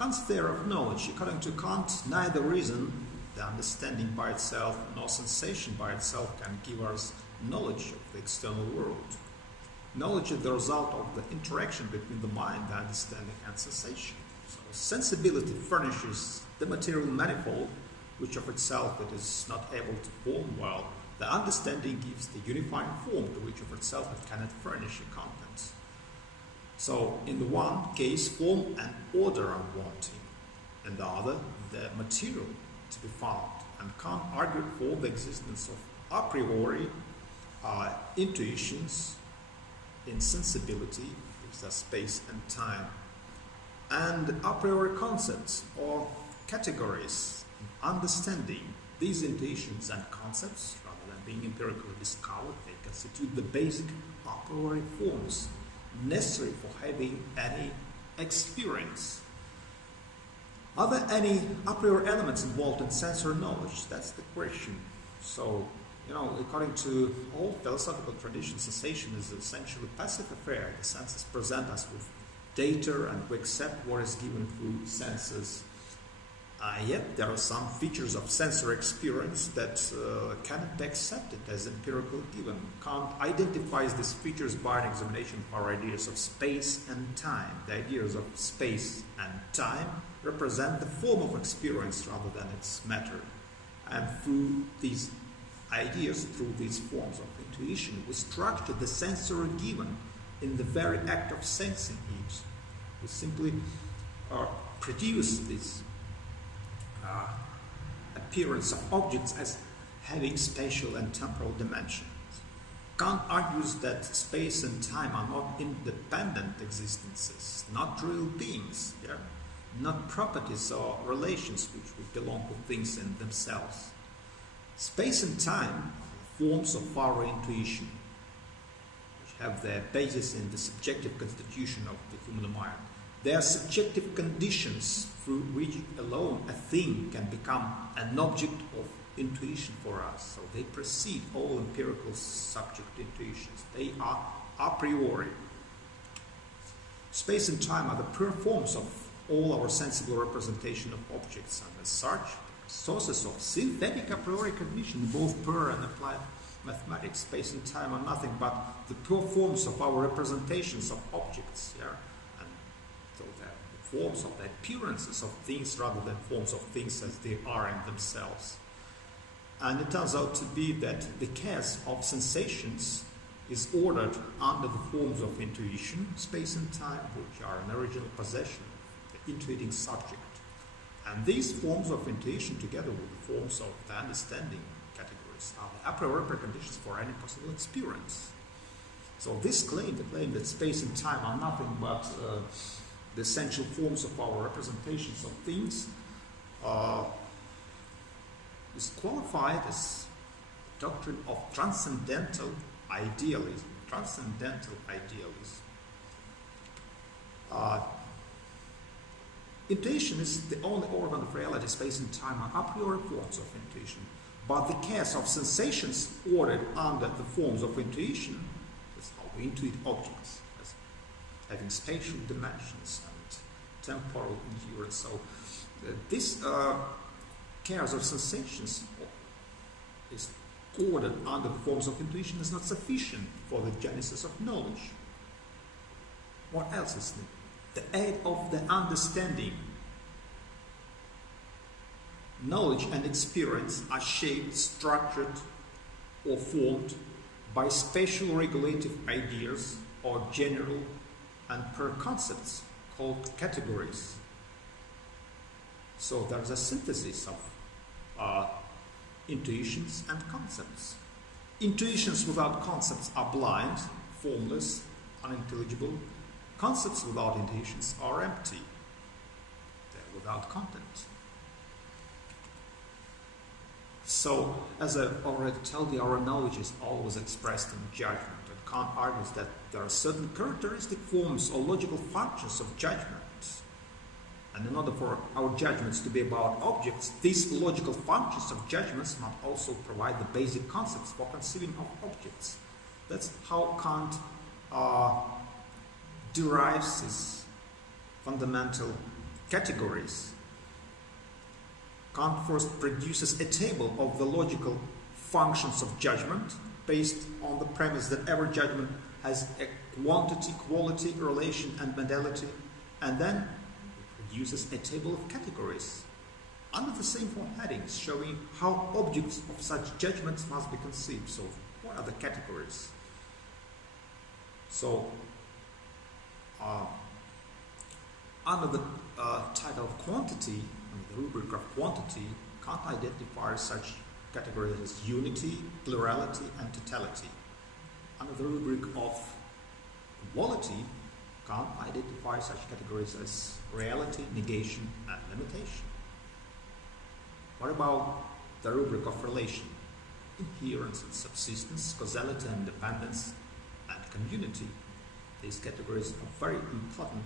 Kant's theory of knowledge. According to Kant, neither reason, the understanding by itself, nor sensation by itself can give us knowledge of the external world. Knowledge is the result of the interaction between the mind, the understanding, and sensation. So sensibility furnishes the material manifold, which of itself it is not able to form, while the understanding gives the unifying form to which of itself it cannot furnish a content. So in the one case, form and order are wanting, in the other, the material to be found. And Kant argued for the existence of a priori intuitions in sensibility, which are space and time, and a priori concepts or categories in understanding. These intuitions and concepts, rather than being empirically discovered, they constitute the basic a priori forms necessary for having any experience. Are there any a priori elements involved in sensory knowledge? That's the question. So, according to all philosophical traditions, sensation is essentially a passive affair. The senses present us with data and we accept what is given through senses. Yet there are some features of sensory experience that cannot be accepted as empirically given. Kant identifies these features by an examination of our ideas of space and time. The ideas of space and time represent the form of experience rather than its matter. And through these ideas, through these forms of intuition, we structure the sensory given in the very act of sensing it. We simply produce this appearance of objects as having spatial and temporal dimensions. Kant argues that space and time are not independent existences, not real beings, not properties or relations which would belong to things in themselves. Space and time are forms of our intuition, which have their basis in the subjective constitution of the human mind. They are subjective conditions through which alone a thing can become an object of intuition for us. So they precede all empirical subject intuitions. They are a priori. Space and time are the pure forms of all our sensible representation of objects, and as such, sources of synthetic a priori cognition, both pure and applied mathematics. Space and time are nothing but the pure forms of our representations of objects. And so they're the forms of the appearances of things rather than forms of things as they are in themselves. And it turns out to be that the case of sensations is ordered under the forms of intuition, space and time, which are an original possession of the intuiting subject. And these forms of intuition, together with the forms of the understanding categories, are the a priori preconditions for any possible experience. So this claim, the claim that space and time are nothing but the essential forms of our representations of things, is qualified as the doctrine of transcendental idealism. Transcendental idealism. Intuition is the only organ of reality. Space and time are a priori forms of intuition. But the case of sensations ordered under the forms of intuition, that's how we intuit objects, as having spatial dimensions and temporal endurance. So this case of sensations is ordered under the forms of intuition is not sufficient for the genesis of knowledge. What else is needed? The aid of the understanding. Knowledge and experience are shaped, structured, or formed by spatial regulative ideas or general and pure concepts called categories. So there's a synthesis of intuitions and concepts. Intuitions without concepts are blind, formless, unintelligible. Concepts without intuitions are empty. They're without content. So, as I already told you, our knowledge is always expressed in judgment. And Kant argues that there are certain characteristic forms or logical functions of judgment. And in order for our judgments to be about objects, these logical functions of judgments must also provide the basic concepts for conceiving of objects. That's how Kant derives his fundamental categories. Kant first produces a table of the logical functions of judgment based on the premise that every judgment has a quantity, quality, relation, and modality, and then he produces a table of categories under the same four headings, showing how objects of such judgments must be conceived. So, what are the categories? So, under the title of quantity, under the rubric of quantity, Kant identifies such categories as unity, plurality, and totality. Under the rubric of quality, Kant identifies such categories as reality, negation, and limitation. What about the rubric of relation? Inherence and subsistence, causality and dependence, and community. These categories are very important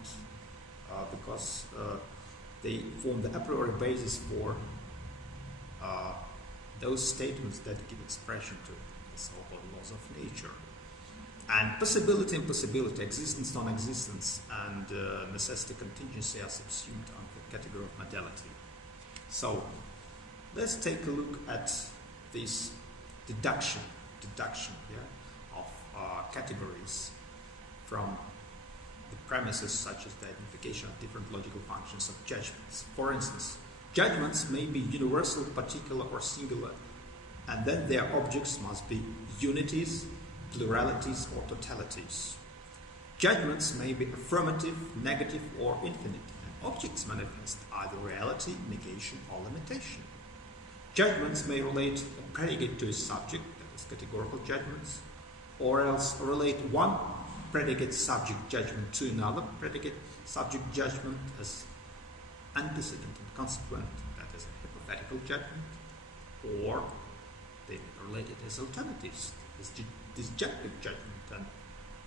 because they form the a priori basis for those statements that give expression to the so-called laws of nature. And possibility and possibility, existence, non-existence, and necessity, contingency are subsumed under the category of modality. So, let's take a look at this deduction of categories from the premises such as the identification of different logical functions of judgments. For instance, judgments may be universal, particular, or singular, and then their objects must be unities, pluralities, or totalities. Judgments may be affirmative, negative, or infinite, and objects manifest either reality, negation, or limitation. Judgments may relate a predicate to a subject, that is categorical judgments, or else relate one predicate-subject judgment to another predicate-subject judgment as antecedent and consequent, that is a hypothetical judgment, or they may be related as alternatives, as disjunctive judgment, and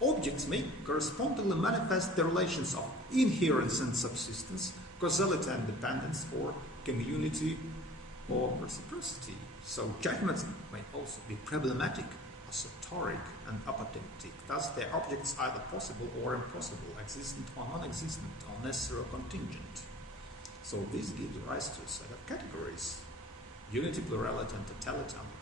objects may correspondingly manifest the relations of inherence and subsistence, causality and dependence, or community or reciprocity. So judgments may also be problematic, esoteric, and apodictic. Thus, their objects are either possible or impossible, existent or non-existent, or necessary or contingent. So this gives rise to a set of categories: unity, plurality, and totality under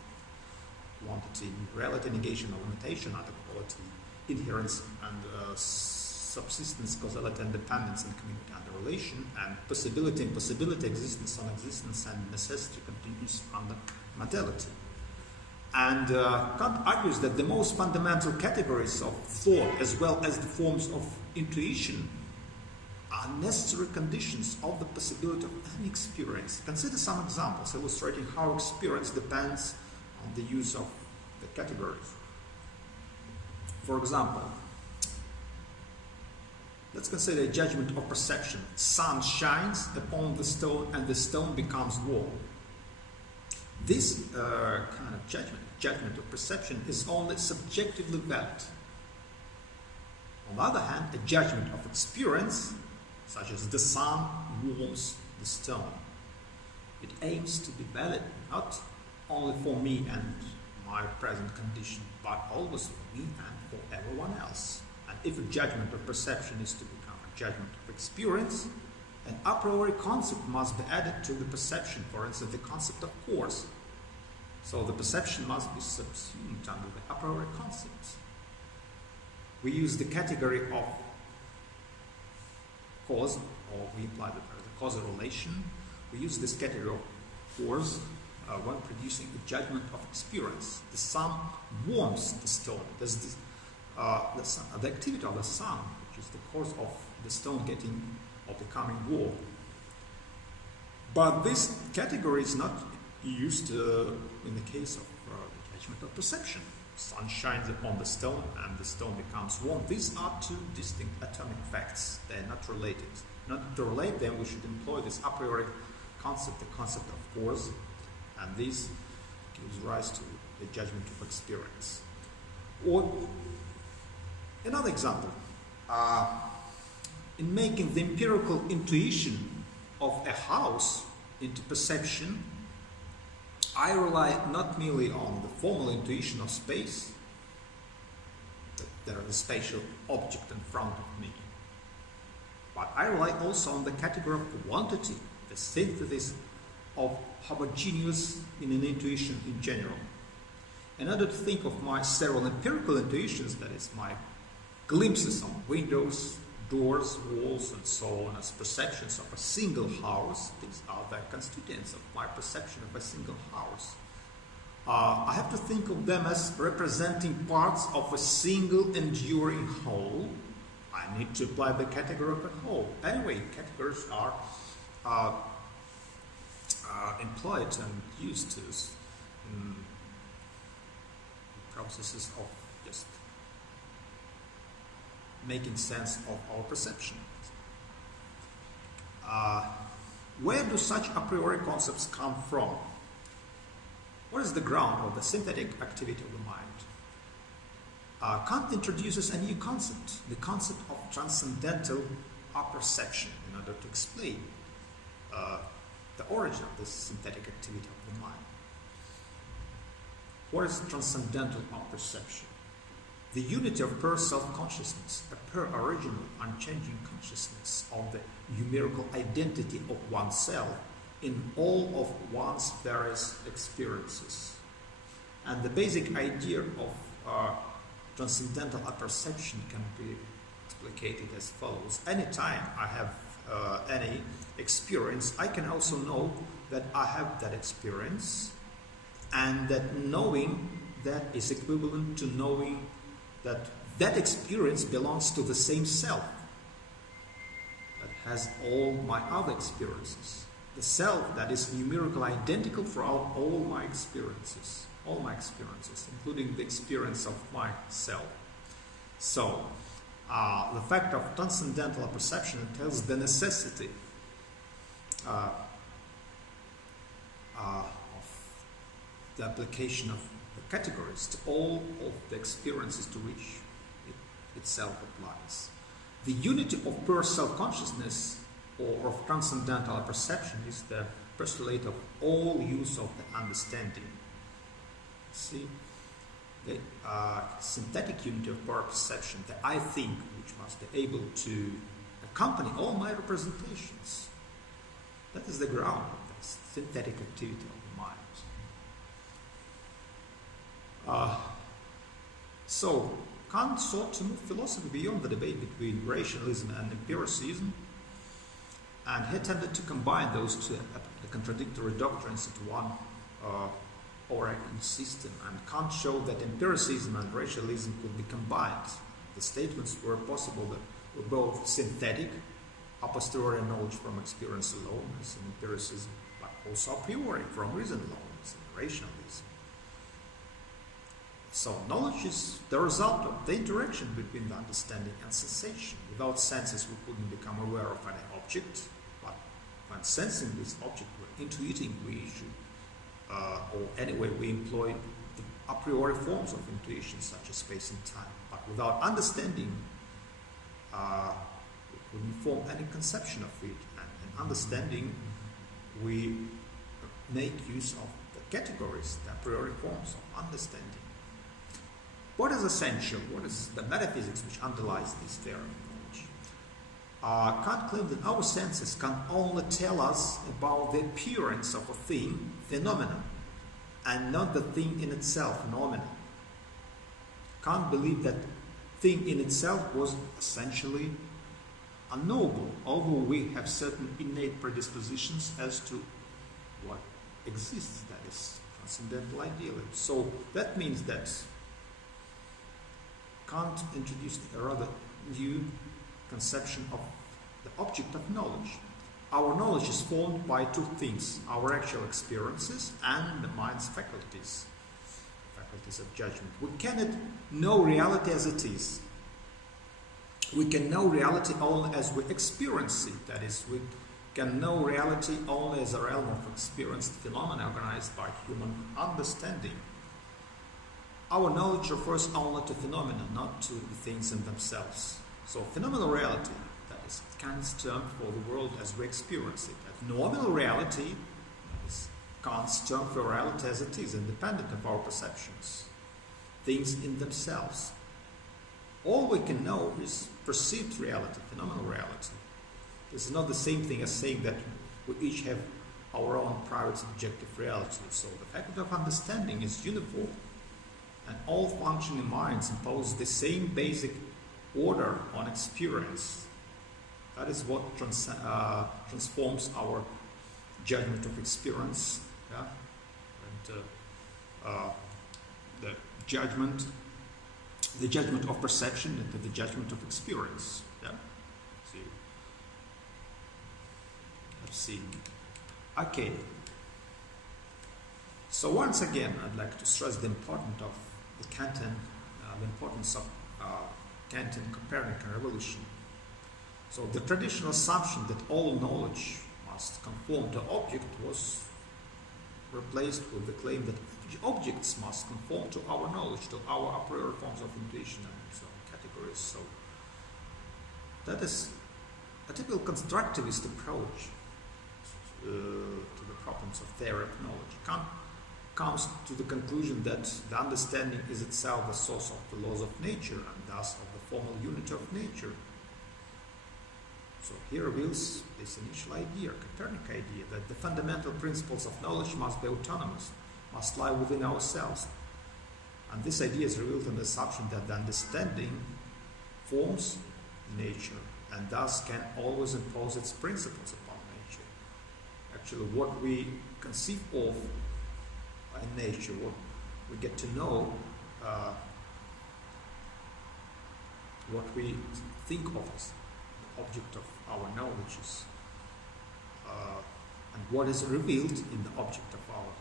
quantity, reality, negation, or limitation under quality, inherence and subsistence, causality, and dependence, and community under relation, and possibility and possibility, existence, non-existence, and necessity, contingency under modality. And Kant argues that the most fundamental categories of thought, as well as the forms of intuition, are necessary conditions of the possibility of any experience. Consider some examples illustrating how experience depends on the use of the categories. For example, let's consider a judgment of perception. Sun shines upon the stone and the stone becomes warm. This kind of judgment of perception, is only subjectively valid. On the other hand, a judgment of experience, such as the sun warms the stone, it aims to be valid not only for me and my present condition, but always for me and for everyone else. And if a judgment of perception is to become a judgment of experience, an a priori concept must be added to the perception, for instance, the concept of cause. So the perception must be subsumed under the a priori concepts. We use the category of cause, or we imply that there is a causal relation. We use this category of cause when producing a judgment of experience. The sun warms the stone. There's this, the activity of the sun, which is the cause of the stone getting or becoming warm. But this category is not used in the case of the judgment of perception. Sun shines upon the stone and the stone becomes warm. These are two distinct atomic facts. They are not related. Not to relate them, we should employ this a priori concept, the concept of cause, and this gives rise to the judgment of experience. Or another example, in making the empirical intuition of a house into perception, I rely not merely on the formal intuition of space, that there is a spatial object in front of me, But I rely also on the category of quantity, the synthesis of homogeneous in an intuition in general. In order to think of my several empirical intuitions, that is, my glimpses of windows, doors, walls, and so on, as perceptions of a single house, these are the constituents of my perception of a single house. I have to think of them as representing parts of a single enduring whole. I need to apply the category of a whole. Anyway, categories are employed and used as processes of just making sense of our perception. Where do such a priori concepts come from? What is the ground of the synthetic activity of the mind? Kant introduces a new concept, the concept of transcendental apperception, in order to explain the origin of this synthetic activity of the mind. What is transcendental apperception? The unity of pure self-consciousness, a pure original, unchanging consciousness of the numerical identity of oneself in all of one's various experiences. And the basic idea of transcendental apperception can be explicated as follows. Anytime I have any experience, I can also know that I have that experience, and that knowing that is equivalent to knowing that that experience belongs to the same self that has all my other experiences. The self that is numerically identical throughout all my experiences, including the experience of myself. So, the fact of transcendental perception entails the necessity of the application of the categories to all of the experiences to which it itself applies. The unity of pure self-consciousness or of transcendental perception is the postulate of all use of the understanding. See, the synthetic unity of pure perception, the I think, which must be able to accompany all my representations. That is the ground of the synthetic activity of the mind. So, Kant sought to move philosophy beyond the debate between rationalism and empiricism, and he tended to combine those two contradictory doctrines into one overarching system. And Kant showed that empiricism and rationalism could be combined. The statements were possible that were both synthetic, a posteriori knowledge from experience alone, as in empiricism, but also a priori from reason alone, as in rationalism. So knowledge is the result of the interaction between the understanding and sensation. Without senses, we couldn't become aware of any object, but when sensing this object, we're intuiting, we should, or anyway, we employ the a priori forms of intuition, such as space and time. But without understanding, we couldn't form any conception of it. And in understanding, we make use of the categories, the a priori forms of understanding. What is essential? What is the metaphysics which underlies this theory of knowledge? Kant claimed that our senses can only tell us about the appearance of a thing, phenomenon, and not the thing in itself, phenomenon. Kant believed that thing in itself was essentially unknowable, although we have certain innate predispositions as to what exists, that is transcendental idealism. So that means that Kant introduced a rather new conception of the object of knowledge. Our knowledge is formed by two things: our actual experiences and the mind's faculties of judgment. We cannot know reality as it is. We can know reality only as we experience it. That is, we can know reality only as a realm of experienced phenomena organized by human understanding. Our knowledge refers only to phenomena, not to the things in themselves. So phenomenal reality, that is Kant's term for the world as we experience it. And nominal reality, that is Kant's term for reality as it is, independent of our perceptions. Things in themselves. All we can know is perceived reality, phenomenal reality. This is not the same thing as saying that we each have our own private subjective reality. So the faculty of understanding is uniform, and all functioning minds impose the same basic order on experience. That is what transforms our judgment of experience, yeah? And the judgment of perception into the judgment of experience. Yeah. So let's see. Okay. So once again, I'd like to stress the importance of the importance of Kantian Copernican revolution. So the traditional assumption that all knowledge must conform to object was replaced with the claim that objects must conform to our knowledge, to our a priori forms of intuition and so on, categories. So that is a typical constructivist approach to the problems of theory of knowledge. Kant comes to the conclusion that the understanding is itself the source of the laws of nature and thus of the formal unity of nature. So he reveals this initial idea, Copernican idea, that the fundamental principles of knowledge must be autonomous, must lie within ourselves. And this idea is revealed in the assumption that the understanding forms nature and thus can always impose its principles upon nature. Actually, what we conceive of in nature, what we get to know, what we think of as the object of our knowledge is, and what is revealed in the object of our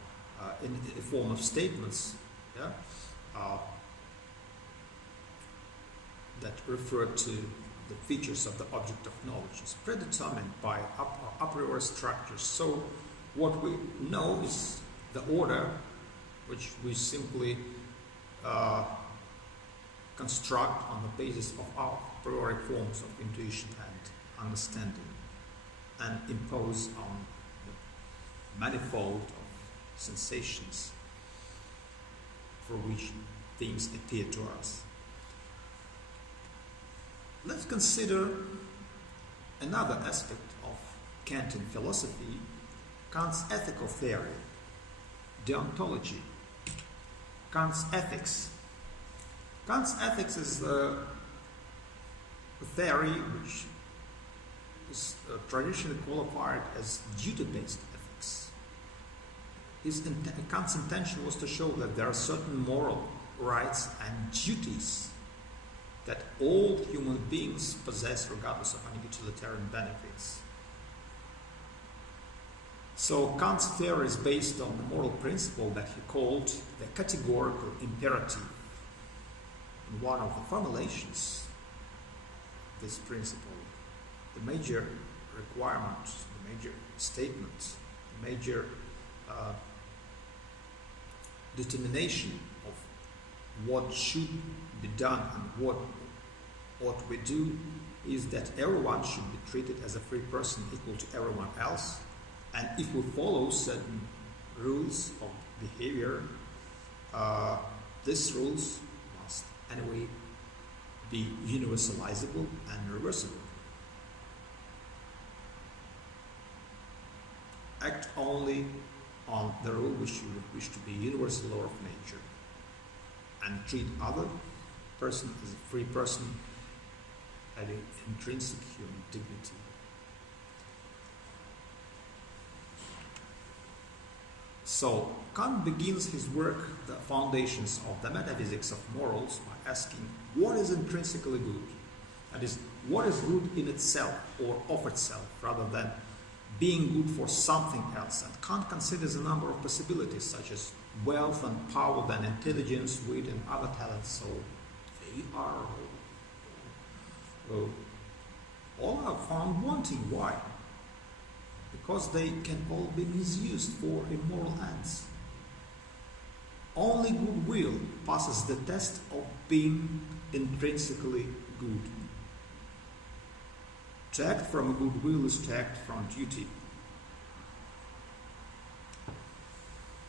in a form of statements, yeah, that refer to the features of the object of knowledge is predetermined by a priori structures. So what we know is the order which we simply construct on the basis of our priori forms of intuition and understanding and impose on the manifold of sensations for which things appear to us. Let's consider another aspect of Kantian philosophy, Kant's ethical theory, deontology, Kant's ethics. Kant's ethics is a theory which is traditionally qualified as duty-based ethics. Kant's intention was to show that there are certain moral rights and duties that all human beings possess regardless of any utilitarian benefits. So Kant's theory is based on the moral principle that he called the categorical imperative. In one of the formulations of this principle, the major requirement, the major statement, the major determination of what should be done and what we do is that everyone should be treated as a free person equal to everyone else. And if we follow certain rules of behavior, these rules must anyway be universalizable and reversible. Act only on the rule which you would wish to be universal law of nature, and treat other person as a free person having intrinsic human dignity. So Kant begins his work, The Foundations of the Metaphysics of Morals, by asking what is intrinsically good? That is, what is good in itself or of itself, rather than being good for something else. And Kant considers a number of possibilities, such as wealth and power, then intelligence, wit, and other talents. So they are all are found wanting. Why? Because they can all be misused for immoral ends. Only goodwill passes the test of being intrinsically good. To act from goodwill is to act from duty.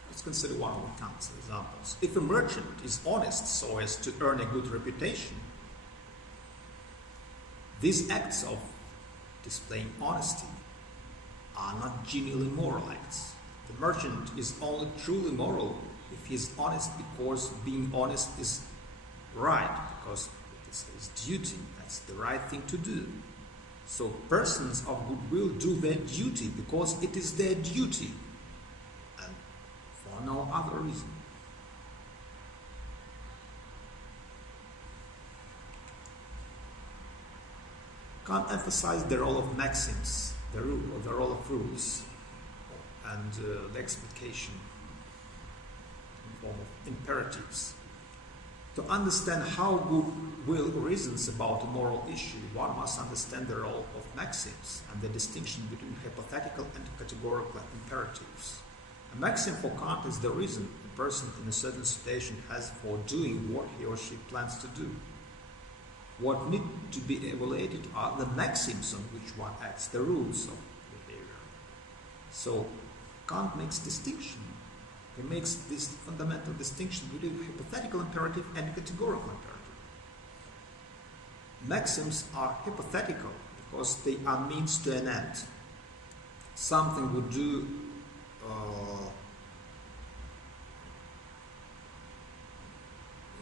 Let's consider one of Kant's examples. If a merchant is honest so as to earn a good reputation, these acts of displaying honesty are not genuinely moral acts. The merchant is only truly moral if he is honest because being honest is right, because it is his duty. That's the right thing to do. So persons of goodwill do their duty because it is their duty and for no other reason. Kant emphasized the role of maxims, the role of rules, and the explication in form of imperatives. To understand how goodwill reasons about a moral issue, one must understand the role of maxims and the distinction between hypothetical and categorical imperatives. A maxim for Kant is the reason a person in a certain situation has for doing what he or she plans to do. What need to be evaluated are the maxims on which one acts, the rules of behavior. So Kant makes distinction. He makes this fundamental distinction between hypothetical imperative and categorical imperative. Maxims are hypothetical because they are means to an end. Something would do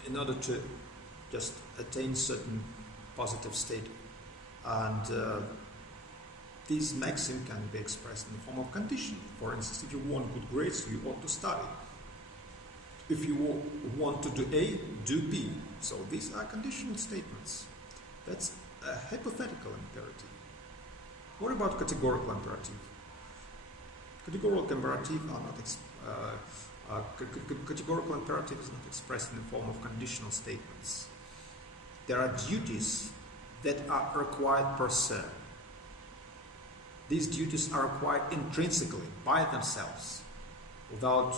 in order to just attain certain positive state, and this maxim can be expressed in the form of condition. For instance, if you want good grades, you ought to study. If you want to do A, do B. So these are conditional statements. That's a hypothetical imperative. What about categorical imperative? Categorical imperative are not categorical imperative is not expressed in the form of conditional statements. There are duties that are required per se. These duties are required intrinsically by themselves, without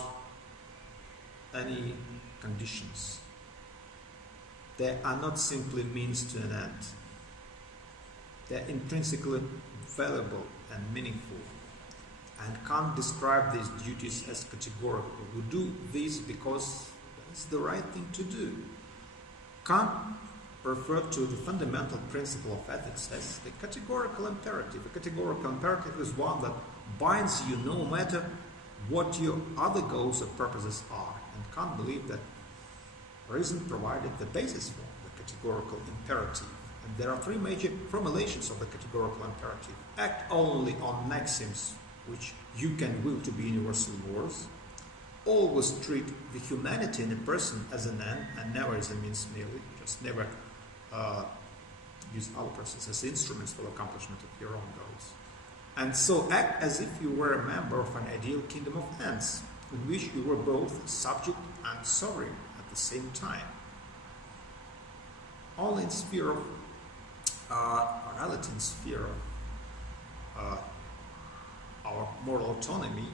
any conditions. They are not simply means to an end. They are intrinsically valuable and meaningful. And Kant described these duties as categorical. We do this because it's the right thing to do. Kant referred to the fundamental principle of ethics as the categorical imperative. A categorical imperative is one that binds you no matter what your other goals or purposes are. And Kant believed that reason provided the basis for the categorical imperative. And there are three major formulations of the categorical imperative. Act only on maxims which you can will to be universal laws. Always treat the humanity in a person as an end and never as a means merely. Just never use other persons as instruments for the accomplishment of your own goals. And so act as if you were a member of an ideal kingdom of ends, in which you were both subject and sovereign at the same time. Only in sphere of morality, in sphere of our moral autonomy,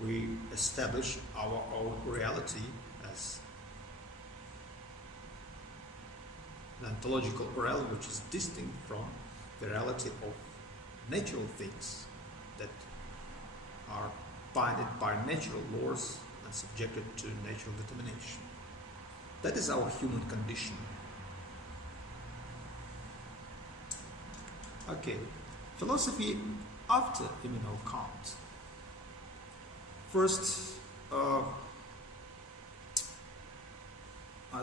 we establish our own reality as an ontological reality which is distinct from the reality of natural things that are bounded by natural laws and subjected to natural determination. That is our human condition. Okay, philosophy after Immanuel Kant. First, I'd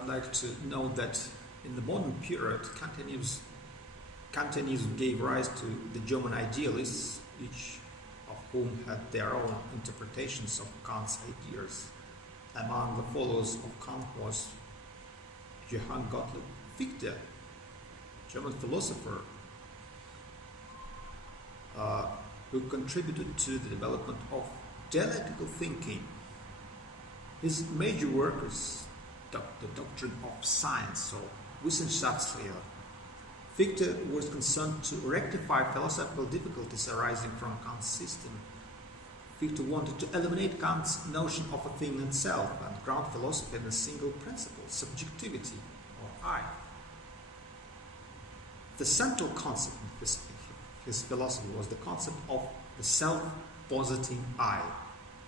like to note that in the modern period, Kantianism gave rise to the German idealists, each of whom had their own interpretations of Kant's ideas. Among the followers of Kant was Johann Gottlieb Fichte, German philosopher, who contributed to the development of dialectical thinking. His major work is the doctrine of science, or Wissenschaftslehre. Fichte was concerned to rectify philosophical difficulties arising from Kant's system. Fichte wanted to eliminate Kant's notion of a thing in itself and ground philosophy in a single principle, subjectivity, or I. The central concept of his philosophy was the concept of the self-positing I,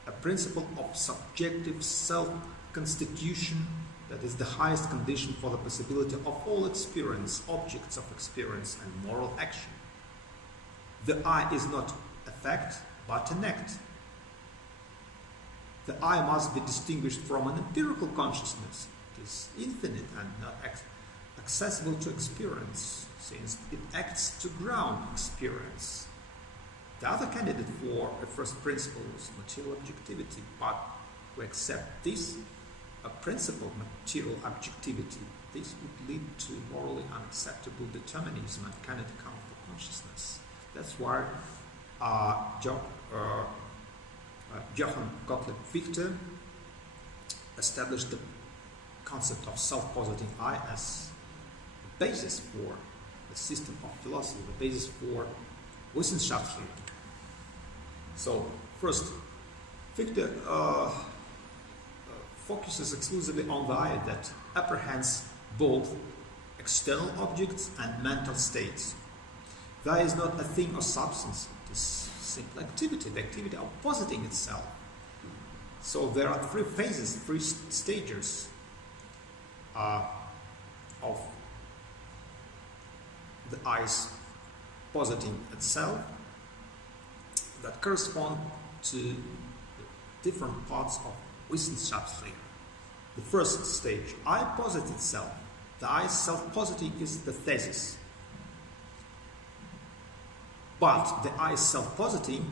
a principle of subjective self-constitution that is the highest condition for the possibility of all experience, objects of experience, and moral action. The I is not a fact, but an act. The I must be distinguished from an empirical consciousness. It is infinite and not accessible to experience, since it acts to ground experience. The other candidate for a first principle is material objectivity, but we accept this a principle, material objectivity. This would lead to morally unacceptable determinism and cannot account for consciousness. That's why Johann Gottlieb Fichte established the concept of self-positing I as the basis for the system of philosophy, the basis for Wissenschaftslehre. So, first, Fichte focuses exclusively on the I that apprehends both external objects and mental states. The I is not a thing or substance, it is simple activity, the activity of positing itself. So there are three phases, three stages of the I's positing itself that correspond to different parts of Wissenschaftslehre. The first stage, I posit itself. The I's self-positing is the thesis. But the I self-positing,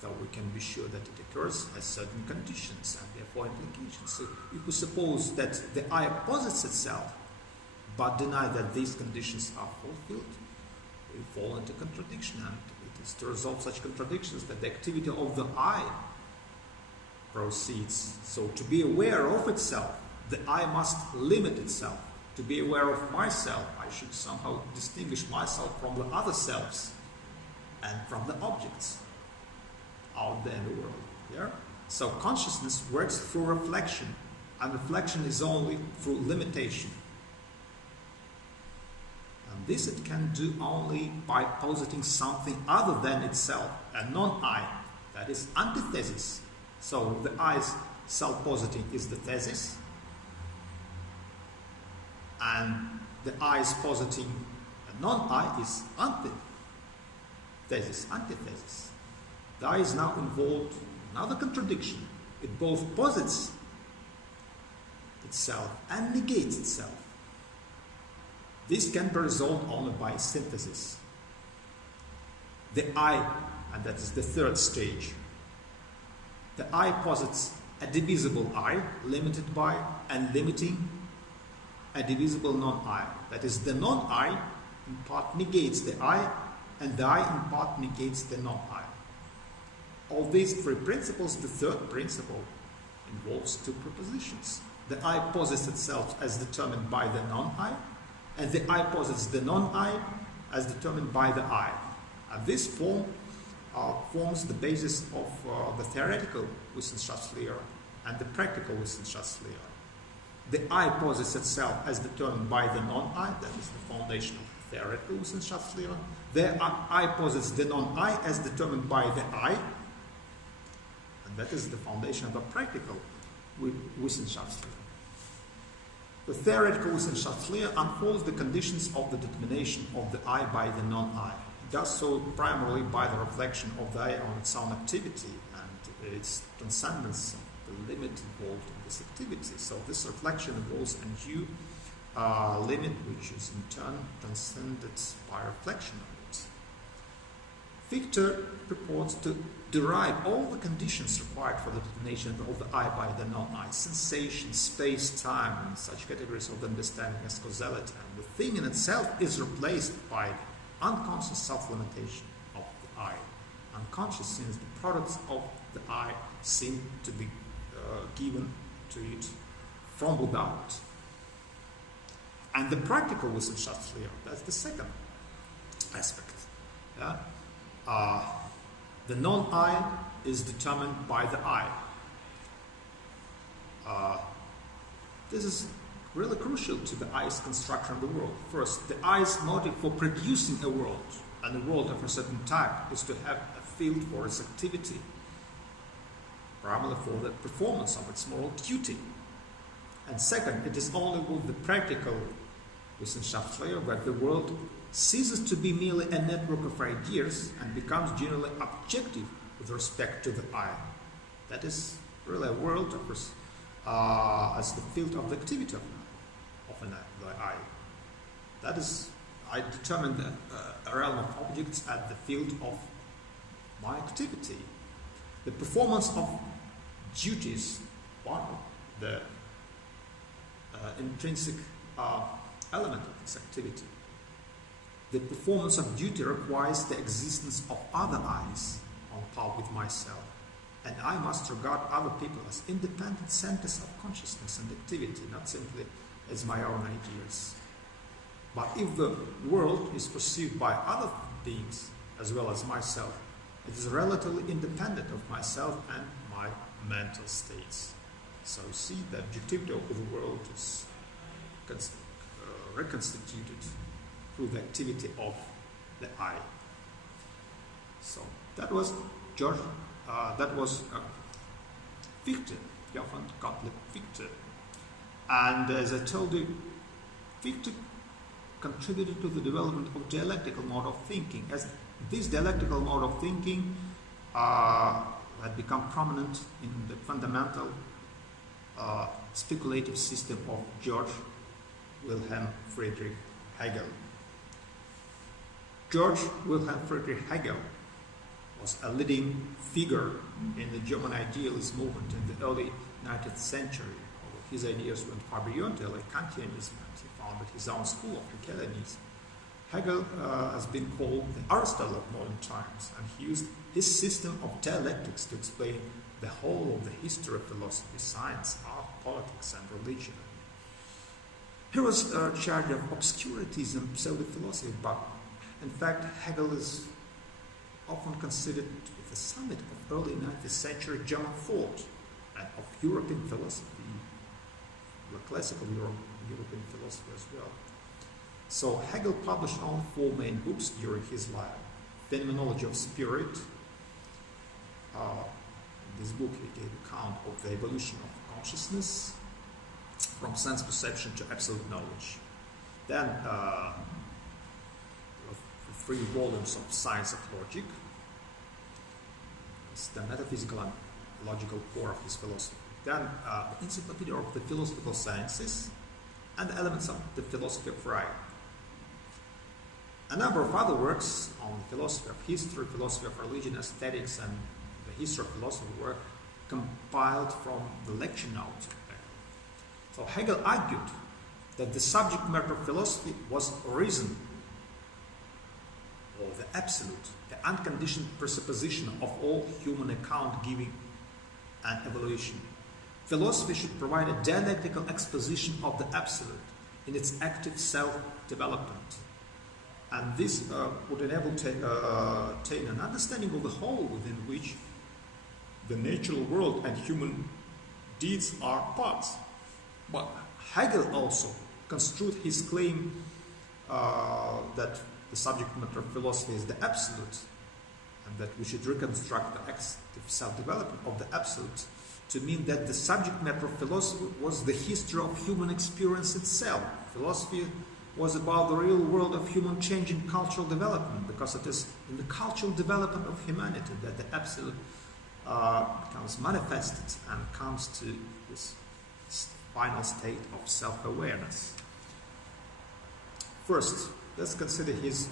though we can be sure that it occurs, has certain conditions and therefore implications. So if we suppose that the I posits itself, but deny that these conditions are fulfilled, we fall into contradiction, and it is to resolve such contradictions that the activity of the I proceeds. So to be aware of itself, the I must limit itself. To be aware of myself, I should somehow distinguish myself from the other selves and from the objects out there in the world. Yeah? So consciousness works through reflection, and reflection is only through limitation. And this it can do only by positing something other than itself, a non-I, that is antithesis. So the I's self-positing is the thesis, and the I's positing a non-I is antithesis. The I is now involved in another contradiction. It both posits itself and negates itself. This can be resolved only by synthesis. The I, and that is the third stage, the I posits a divisible I, limited by and limiting a divisible non-I. That is, the non-I in part negates the I, and the I in part negates the non-I. Of these three principles, the third principle involves two propositions. The I posits itself as determined by the non-I, and the I posits the non-I as determined by the I. And this forms the basis of the theoretical Wissenschaftslehre and the practical Wissenschaftslehre. The I posits itself as determined by the non-I, that is the foundation of theoretical Wissenschaftslehre. The I posits the non-I as determined by the I, and that is the foundation of the practical Wissenschaftslehre. The theoretical Wissenschaftslehre unfolds the conditions of the determination of the I by the non-I. It does so primarily by the reflection of the I on its own activity and its transcendence of the limit involved in this activity. So this reflection involves a new limit, which is in turn transcended by reflection of it. Fichte purports to derive all the conditions required for the determination of the I by the non-I: sensation, space, time, and such categories of understanding as causality. And the thing in itself is replaced by unconscious self-limitation of the I. Unconscious, since the products of the I seem to be given to it from without. And the practical Wissenschaftslehre, that's the second aspect. Yeah? The non-I is determined by the I. This is really crucial to the I's construction of the world. First, the I's motive for producing a world, and a world of a certain type, is to have a field for its activity, primarily for the performance of its moral duty. And second, it is only with the practical Wissenschaftslehre that the world ceases to be merely a network of ideas and becomes generally objective with respect to the I. That is really a world as the field of the activity of the I. That is, I determine a realm of objects at the field of my activity. The performance of duties, one of the intrinsic element of this activity. The performance of duty requires the existence of other I's on par with myself, and I must regard other people as independent centers of consciousness and activity, not simply as my own ideas. But if the world is perceived by other beings as well as myself, it is relatively independent of myself and my mental states. So you see, the objectivity of the world is reconstituted through the activity of the I. So that was Fichte, Johann Gottlieb Fichte. And as I told you, Fichte contributed to the development of dialectical mode of thinking, as this dialectical mode of thinking had become prominent in the fundamental speculative system of Georg Wilhelm Friedrich Hegel. Georg Wilhelm Friedrich Hegel was a leading figure in the German idealist movement in the early 19th century. His ideas went far beyond the Kantianism, and he founded his own school of Hegelianism. Hegel has been called the Aristotle of modern times, and he used his system of dialectics to explain the whole of the history of philosophy, science, art, politics, and religion. He was charged of obscurities and pseudo-philosophy, but in fact Hegel is often considered to be the summit of early 19th century German thought and of European philosophy, the classical European philosophy as well. So Hegel published only 4 main books during his life. Phenomenology of Spirit. In this book he gave account of the evolution of consciousness from sense perception to absolute knowledge. Then 3 volumes of Science of Logic. It's the metaphysical and logical core of his philosophy. Then the Encyclopedia of the Philosophical Sciences and the Elements of the Philosophy of Right. A number of other works on the philosophy of history, philosophy of religion, aesthetics, and the history of philosophy were compiled from the lecture notes of Hegel. So Hegel argued that the subject matter of philosophy was reason, or the absolute, the unconditioned presupposition of all human account-giving and evaluation. Philosophy should provide a dialectical exposition of the absolute in its active self-development. And this would enable to attain an understanding of the whole within which the natural world and human deeds are parts. But Hegel also construed his claim that the subject matter of philosophy is the absolute, and that we should reconstruct the active self-development of the absolute to mean that the subject matter of philosophy was the history of human experience itself. Philosophy was about the real world of human change and cultural development, because it is in the cultural development of humanity that the absolute becomes manifested and comes to this final state of self-awareness. First, let's consider his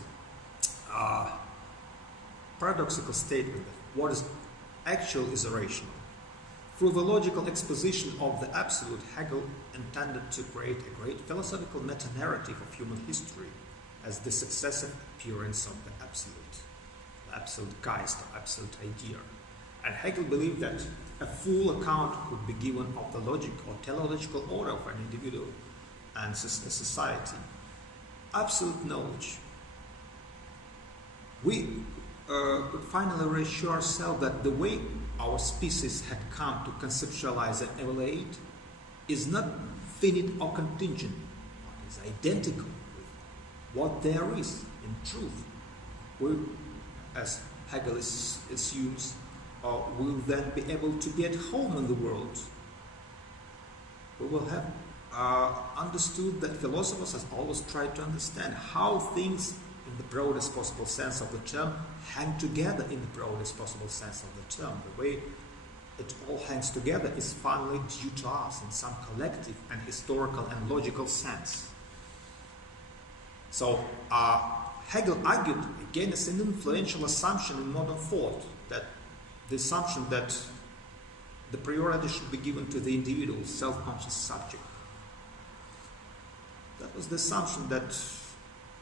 paradoxical statement that what is actual is irrational. Through the logical exposition of the absolute, Hegel intended to create a great philosophical meta-narrative of human history as the successive appearance of the absolute Geist, or absolute idea. And Hegel believed that a full account could be given of the logic or teleological order of an individual and a society. Absolute knowledge. We could finally reassure ourselves that the way our species had come to conceptualize and evaluate is not finite or contingent, but is identical with what there is in truth. We, as Hegel assumes, will then be able to be at home in the world. We will have understood that philosophers have always tried to understand how things in the broadest possible sense of the term hang together in the broadest possible sense of the term. The way it all hangs together is finally due to us in some collective and historical and logical sense. So Hegel argued against an influential assumption in modern thought, that the assumption that the priority should be given to the individual self-conscious subject. That was the assumption that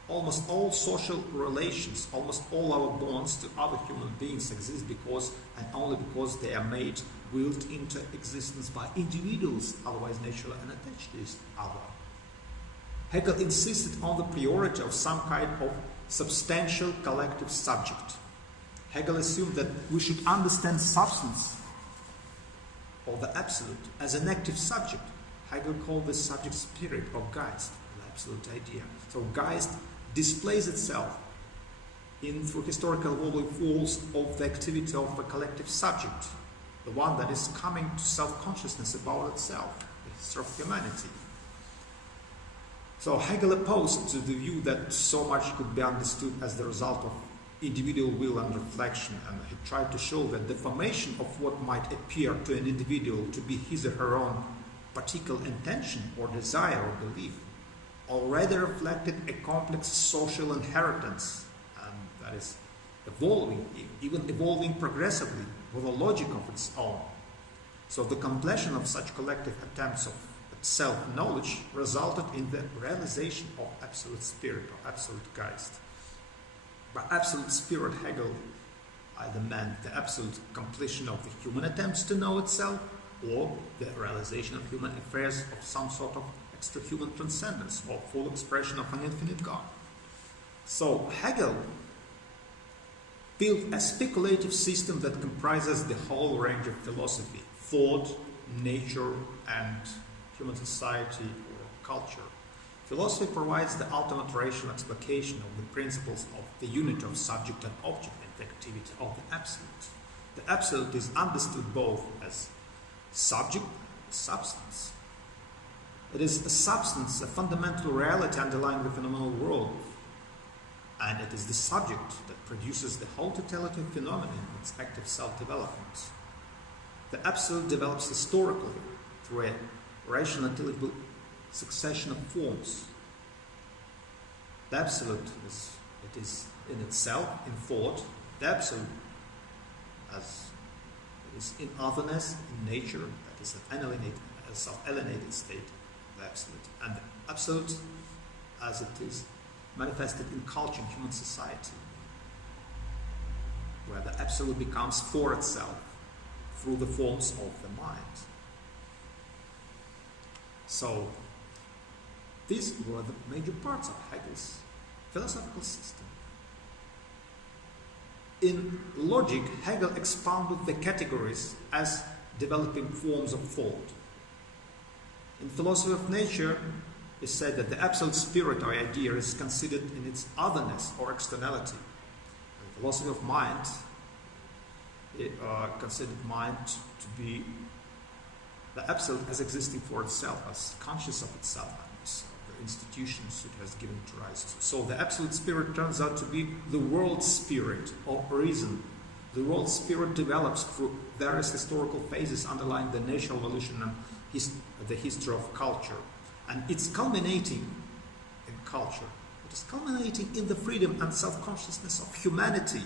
almost all social relations, almost all our bonds to other human beings exist because and only because they are made, willed into existence by individuals, otherwise naturally unattached to each other. Hegel insisted on the priority of some kind of substantial collective subject. Hegel assumed that we should understand substance, or the absolute, as an active subject. Hegel called this subject spirit or Geist, the absolute idea. So Geist displays itself through historical evolving forms of the activity of a collective subject, the one that is coming to self-consciousness about itself, the history of humanity. So Hegel opposed to the view that so much could be understood as the result of individual will and reflection, and he tried to show that the formation of what might appear to an individual to be his or her own particular intention or desire or belief already reflected a complex social inheritance, and that is evolving, even evolving progressively with a logic of its own. So the completion of such collective attempts of self-knowledge resulted in the realization of absolute spirit or absolute Geist. By absolute spirit, Hegel either meant the absolute completion of the human attempts to know itself, or the realization of human affairs of some sort of extra-human transcendence, or full expression of an infinite God. So Hegel built a speculative system that comprises the whole range of philosophy, thought, nature, and human society or culture. Philosophy provides the ultimate rational explication of the principles of the unity of subject and object and the activity of the absolute. The absolute is understood both as subject and substance. It is a substance, a fundamental reality underlying the phenomenal world, and it is the subject that produces the whole totality of phenomena in its active self-development. The absolute develops historically through a rational intelligible succession of forms. The absolute is in itself, in thought, the absolute as it is in otherness, in nature, that is a self-alienated state, the absolute. And the absolute as it is manifested in culture, in human society, where the absolute becomes for itself through the forms of the mind. So, these were the major parts of Hegel's philosophical system. In logic, Hegel expounded the categories as developing forms of thought. In philosophy of nature, he said that the absolute spirit or idea is considered in its otherness or externality. In philosophy of mind, he considered mind to be the absolute as existing for itself, as conscious of itself, and the institutions it has given rise to. So the absolute spirit turns out to be the world spirit or reason. The world spirit develops through various historical phases underlying the natural evolution and the history of culture. And it's culminating in culture. It is culminating in the freedom and self-consciousness of humanity.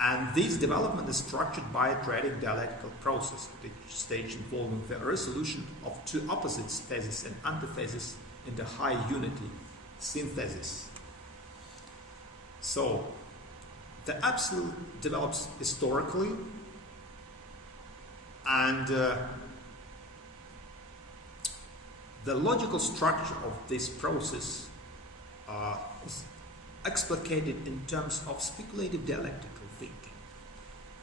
And this development is structured by a triadic dialectical process, at each stage involving the resolution of two opposites, thesis and antithesis, into high unity, synthesis. So, the absolute develops historically, and the logical structure of this process is explicated in terms of speculative dialectical thinking.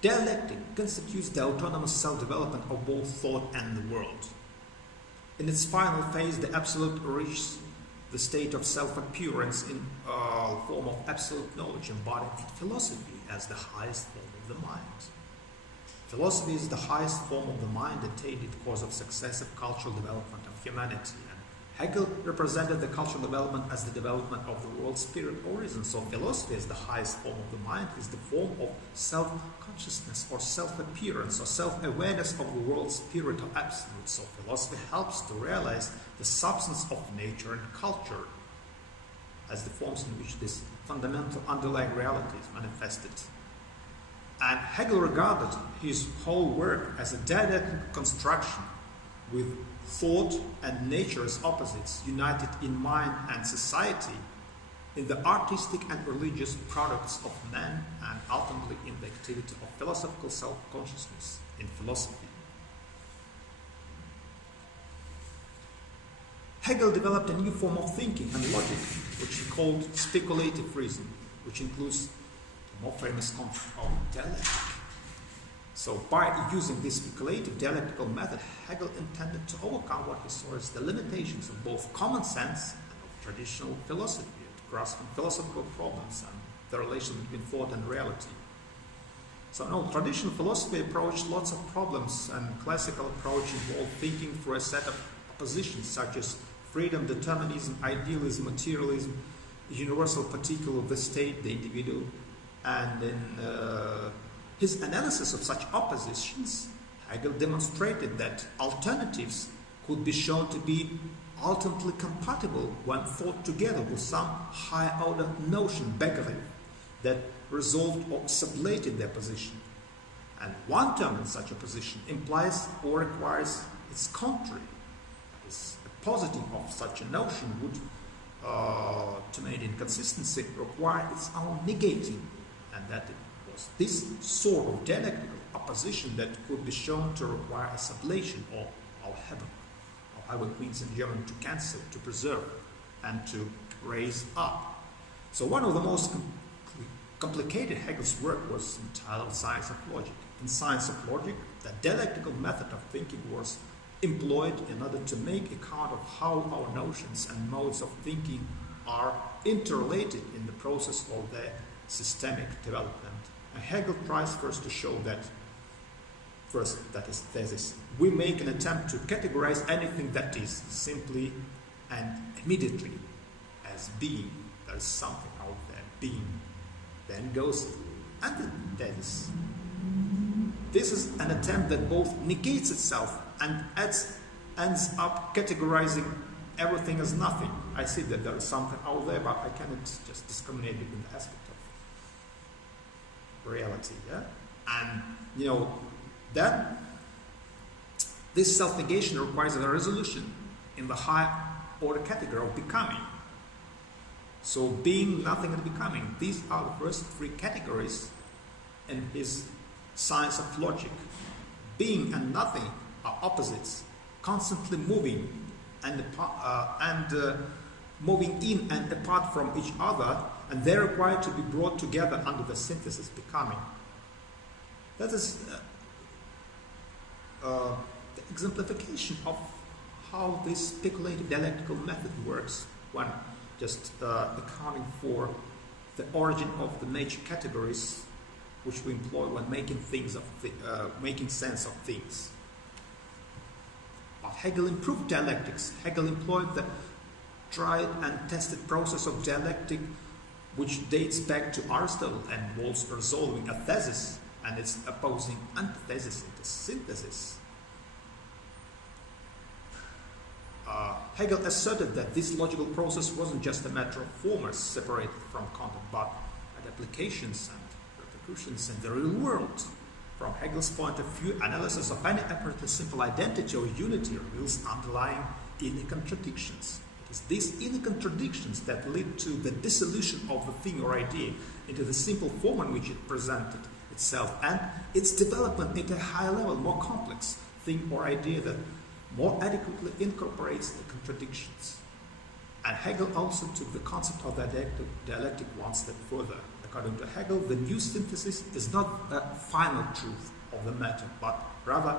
Dialectic constitutes the autonomous self-development of both thought and the world. In its final phase, the absolute reaches the state of self-appearance in form of absolute knowledge embodied in philosophy as the highest form of the mind. Philosophy is the highest form of the mind attained in course of successive cultural development of humanity, and Hegel represented the cultural development as the development of the world spirit origin. So philosophy is the highest form of the mind, is the form of self-consciousness or self-appearance or self-awareness of the world spirit or absolute. So philosophy helps to realize the substance of nature and culture as the forms in which this fundamental underlying reality is manifested. And Hegel regarded his whole work as a dialectical construction with thought and nature as opposites, united in mind and society, in the artistic and religious products of man, and ultimately in the activity of philosophical self-consciousness in philosophy. Hegel developed a new form of thinking and logic, which he called speculative reason, which includes the more famous concept of dialectic. So by using this speculative dialectical method, Hegel intended to overcome what he saw as the limitations of both common sense and of traditional philosophy, to grasp philosophical problems and the relation between thought and reality. So no, traditional philosophy approached lots of problems, and classical approach involved thinking through a set of oppositions such as freedom, determinism, idealism, materialism, universal particular of the state, the individual, and in his analysis of such oppositions, Hegel demonstrated that alternatives could be shown to be ultimately compatible when thought together with some higher-order notion, Begriff, that resolved or sublated their position. And one term in such a position implies or requires its contrary. A positing of such a notion would, to make inconsistency, require its own negating, and that it was this sort of dialectical opposition that could be shown to require a sublation or aufheben. Aufheben means in German to cancel, to preserve, and to raise up. So one of the most complicated Hegel's work was entitled Science of Logic. In Science of Logic, the dialectical method of thinking was employed in order to make account of how our notions and modes of thinking are interrelated in the process of their systemic development. And Hegel tries first to show that, that is thesis, we make an attempt to categorize anything that is simply and immediately as being. There is something out there, being. Then goes antithesis. This is an attempt that both negates itself and ends up categorizing everything as nothing. I see that there is something out there, but I cannot just discriminate between the aspect of reality. Yeah? And then this self-negation requires a resolution in the high order category of becoming. So being, nothing, and becoming, these are the first three categories in his Science of Logic. Being and nothing are opposites, constantly moving and moving in and apart from each other, and they're required to be brought together under the synthesis becoming. That is the exemplification of how this speculative dialectical method works when just accounting for the origin of the nature categories which we employ when making making sense of things. But Hegel improved dialectics. Hegel employed the tried and tested process of dialectic, which dates back to Aristotle and involves resolving a thesis and its opposing antithesis into synthesis. Hegel asserted that this logical process wasn't just a matter of forms separated from content, but had applications and repercussions in the real world. From Hegel's point of view, analysis of any apparently simple identity or unity reveals underlying inner contradictions. It is these inner contradictions that lead to the dissolution of the thing or idea into the simple form in which it presented itself, and its development into a higher level, more complex thing or idea that more adequately incorporates the contradictions. And Hegel also took the concept of the dialectic one step further. According to Hegel, the new synthesis is not the final truth of the matter, but rather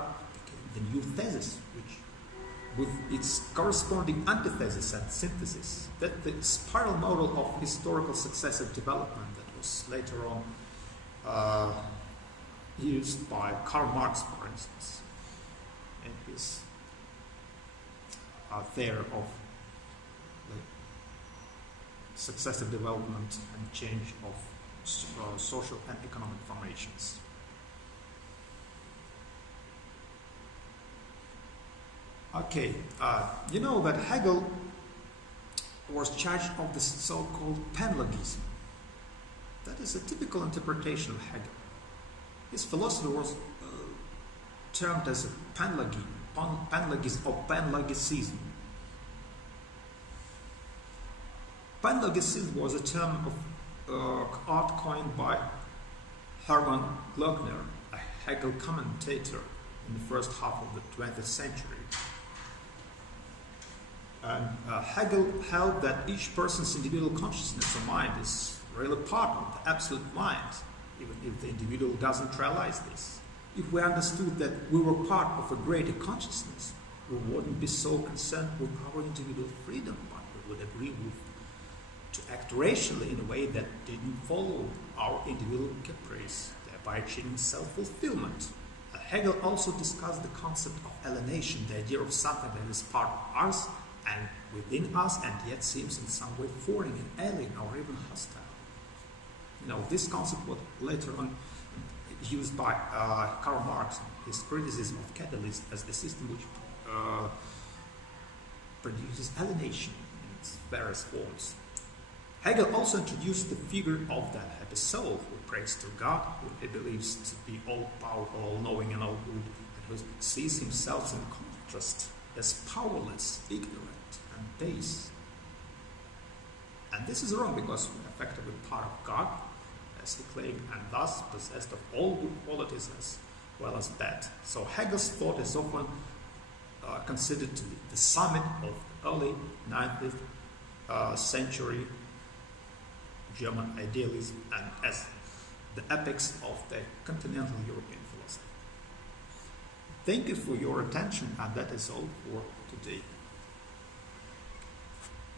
the new thesis, which, with its corresponding antithesis and synthesis, that the spiral model of historical successive development that was later on used by Karl Marx, for instance, in his theory of successive development and change of social and economic formations. Okay, you know that Hegel was charged of this so-called panlogism. That is a typical interpretation of Hegel. His philosophy was termed as a panlogism or panlogicism. Panlogicism was a term of art coined by Hermann Glockner, a Hegel commentator in the first half of the 20th century. And Hegel held that each person's individual consciousness or mind is really part of the absolute mind, even if the individual doesn't realize this. If we understood that we were part of a greater consciousness, we wouldn't be so concerned with our individual freedom, but we would agree to act rationally in a way that didn't follow our individual caprice, thereby achieving self-fulfillment. Hegel also discussed the concept of alienation, the idea of something that is part of us and within us and yet seems in some way foreign and alien or even hostile. You know, this concept was later on used by Karl Marx in his criticism of capitalism as the system which produces alienation in its various forms. Hegel also introduced the figure of the happy soul who prays to God, who he believes to be all-powerful, all-knowing and all-good, and who sees himself in contrast as powerless, ignorant and base. And this is wrong because we're effectively part of God, as he claimed, and thus possessed of all good qualities as well as bad. So Hegel's thought is often considered to be the summit of the early 19th century German idealism and as the apex of the continental European philosophy. Thank you for your attention, and that is all for today.